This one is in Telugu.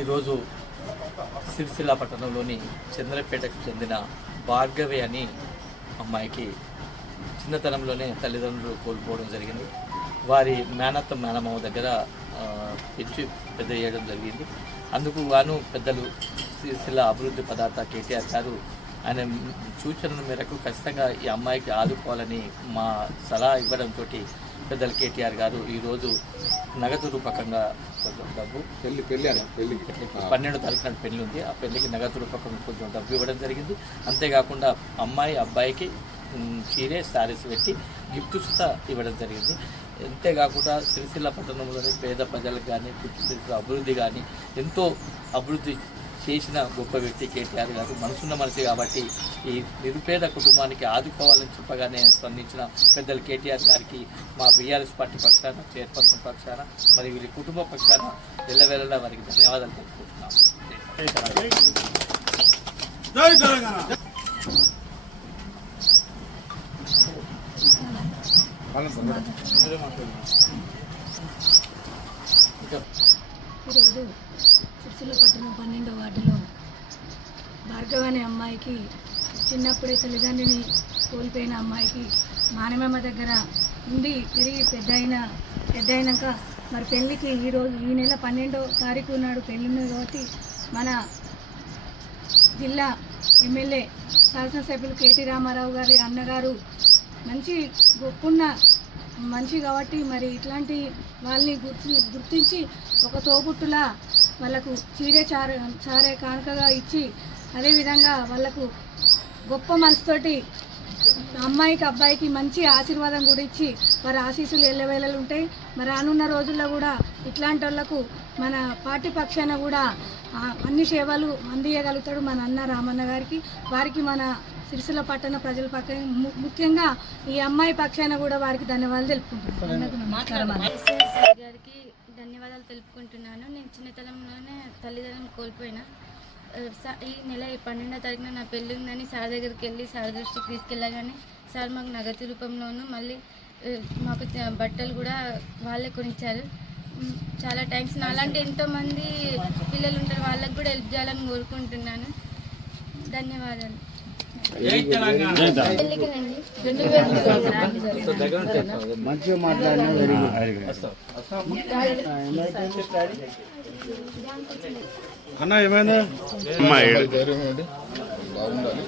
ఈరోజు సిరిసిల్ల పట్టణంలోని చంద్రపేటకు చెందిన భార్గవి అని అమ్మాయికి చిన్నతనంలోనే తల్లిదండ్రులు కోల్పోవడం జరిగింది. వారి మేనత్త మేనమామ దగ్గర పెంచి పెద్ద చేయడం జరిగింది. అందుకు గాను పెద్దలు సిరిసిల్ల అభివృద్ధి పదార్థ కేటీఆర్ గారు ఆయన సూచనల మేరకు ఖచ్చితంగా ఈ అమ్మాయికి ఆదుకోవాలని మా సలహా ఇవ్వడంతో పెద్దలు కేటీఆర్ గారు ఈరోజు నగదు రూపకంగా కొంచెం డబ్బు 12వ తారీఖున పెళ్లి ఉంది. ఆ పెళ్లికి నగదు రూపకంగా కొంచెం డబ్బు ఇవ్వడం జరిగింది. అంతేకాకుండా అమ్మాయి అబ్బాయికి చీరే శారీస్ పెట్టి గిఫ్ట్ సుతా ఇవ్వడం జరిగింది. అంతేకాకుండా సిరిసిల్ల పట్టణంలోని పేద ప్రజలకు కానీ అభివృద్ధి కానీ ఎంతో అభివృద్ధి చేసిన గొప్ప వ్యక్తి కేటీఆర్ గారు. మనసున్న మనిషి కాబట్టి ఈ నిరుపేద కుటుంబానికి ఆదుకోవాలని చెప్పగానే స్పందించిన పెద్దలు కేటీఆర్ గారికి మా బీఆర్ఎస్ పార్టీ పక్షాన, చైర్పర్సన్ పక్షాన, మరి వీరి కుటుంబ పక్షాన ఎల్లవేళలా వారికి ధన్యవాదాలు తెలుపుకుంటున్నాము. ఈరోజు సిరిసిల్ల పట్టణం 12వ వార్డులో భార్గవి అనే అమ్మాయికి చిన్నప్పుడే తల్లిదండ్రిని కోల్పోయిన అమ్మాయికి మానమమ్మ దగ్గర ఉండి పెరిగి పెద్దయినాక మరి పెళ్ళికి ఈరోజు ఈ నెల 12వ తారీఖు నాడు పెళ్ళి ఉంది కాబట్టి మన జిల్లా ఎమ్మెల్యే శాసనసభ్యులు కేటీ రామారావు గారి అన్నగారు మంచి గొప్పన్న మనిషి కాబట్టి మరి ఇట్లాంటి వాళ్ళని గుర్తించి ఒక తోబుట్టులా వాళ్ళకు చారే కానుకగా ఇచ్చి అదేవిధంగా వాళ్ళకు గొప్ప మనసుతోటి అమ్మాయికి అబ్బాయికి మంచి ఆశీర్వాదం కూడా ఇచ్చి వారి ఆశీస్సులు ఎల్లవేళలు ఉంటాయి. మరి రానున్న రోజుల్లో కూడా ఇట్లాంటి వాళ్ళకు మన పార్టీ పక్షాన కూడా అన్ని సేవలు అందియగలుగుతాడు మన అన్న రామన్న గారికి. వారికి మన సిరిసిల్ల పట్టణ ప్రజల పక్కన ముఖ్యంగా ఈ అమ్మాయి పక్షాన కూడా వారికి ధన్యవాదాలు తెలుపుకుంటున్నాను. నేను చిన్నతనంలోనే తల్లిదండ్రులను కోల్పోయినా. ఈ నెల 12వ తారీఖున నా పెళ్ళి ఉందని సార్ దగ్గరికి వెళ్ళి సార్ దృష్టికి తీసుకెళ్ళగానే సార్ మాకు నగదు రూపంలోనూ మళ్ళీ మాకు బట్టలు కూడా వాళ్ళే కొనిచ్చారు. చాలా థ్యాంక్స్. అలాంటి ఎంతోమంది పిల్లలు ఉంటారు, వాళ్ళకు కూడా హెల్ప్ చేయాలని కోరుకుంటున్నాను. ధన్యవాదాలు. మంచిగా మాట్లాడినా వెరీ గుడ్. అన్న ఏమైందా బాగుండాలి.